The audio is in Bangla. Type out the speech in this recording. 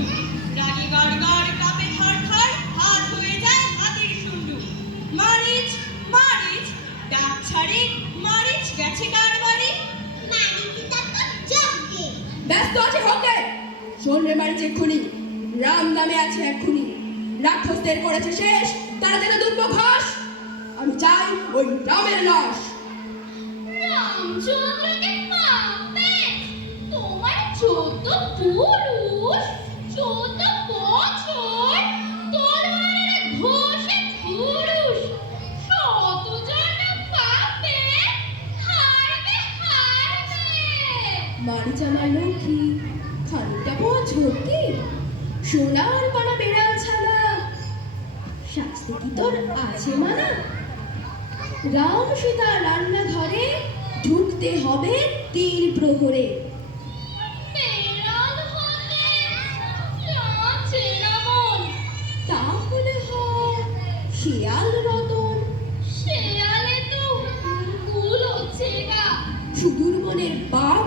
শুন্ডু, রাগী গড়গড় কাপে থরথর, হাত হয়ে যায় হাতির শুন্ডু। মারিচ মারিচ ডাক ছাড়ে, মারিচ গেছে কার বাড়ি? ব্যস্ত আছে হোকে। শোন রে মারিচ, এক্ষুনি রাম নামে আছে এক্ষুনি। রাক্ষসদের করেছে শেষ, তারা যেন দুব্ব ঘাস। আমি চাই ওই রামের লাশ। রামচন্দ্রকে মারতে তোমার 14 পুরুষ, 14 বছর তলোয়ারের ঘোষে পুরুষ, শতজন পাবে হারবে হারবে। মারিচ আমার লক্ষ্মী, খানিকটা বছর কি সোনার পানা বেড়াল ছানা। শাস্তি কি তোর আছে মানা? রাম সীতা রান্নাঘরে ঢুকতে হবে 3 প্রহরে। বেড়াল হলে লাচে না মন, তাহলে হয় শিয়াল রতন। শেয়ালে তো গুলো ছেগা। সুদূর বনের বাঘ